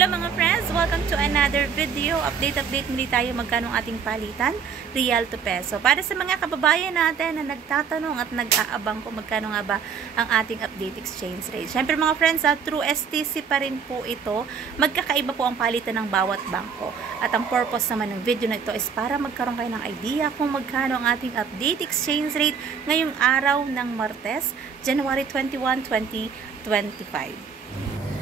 Hello mga friends! Welcome to another video. Update muli tayo magkano ang ating palitan, real to peso. Para sa mga kababayan natin na nagtatanong at nag-aabang kung magkano nga ba ang ating update exchange rate. Siyempre mga friends, through STC pa rin po ito. Magkakaiba po ang palitan ng bawat bangko. At ang purpose naman ng video na ito is para magkaroon kayo ng idea kung magkano ang ating update exchange rate ngayong araw ng Martes, January 21, 2025.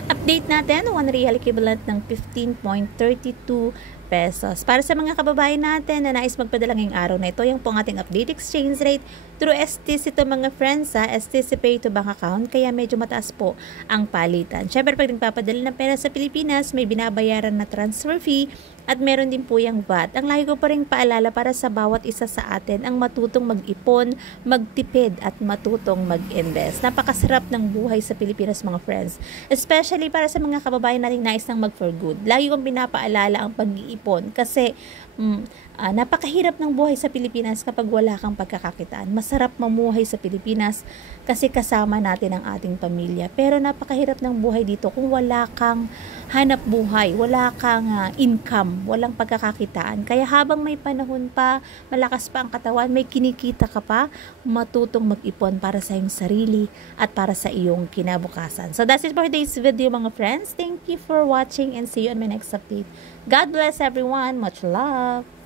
Update natin, 1 real equivalent ng 15.32 pesos. Para sa mga kababayan natin na nais magpadala ngayong araw na ito, yung pong ating update exchange rate through STC ito mga friends, STC Pay to bank account, kaya medyo mataas po ang palitan. Siyempre, pag nagpapadala ng pera sa Pilipinas, may binabayaran na transfer fee at meron din po yung VAT. Ang lagi ko pa rin paalala para sa bawat isa sa atin ang matutong mag-ipon, magtipid at matutong mag-invest. Napakasarap ng buhay sa Pilipinas mga friends. Especially para sa mga kababayan nating nais ng mag-for good. Lagi kong pinapaalala ang pag-iipon kasi napakahirap ng buhay sa Pilipinas kapag wala kang pagkakakitaan. Masarap mamuhay sa Pilipinas kasi kasama natin ang ating pamilya. Pero napakahirap ng buhay dito kung wala kang hanap buhay, wala kang income, walang pagkakakitaan. Kaya habang may panahon pa, malakas pa ang katawan, may kinikita ka pa, matutong mag-ipon para sa iyong sarili at para sa iyong kinabukasan. So that's it for today's video mga friends. Thank you for watching and see you on my next update. God bless everyone. Much love.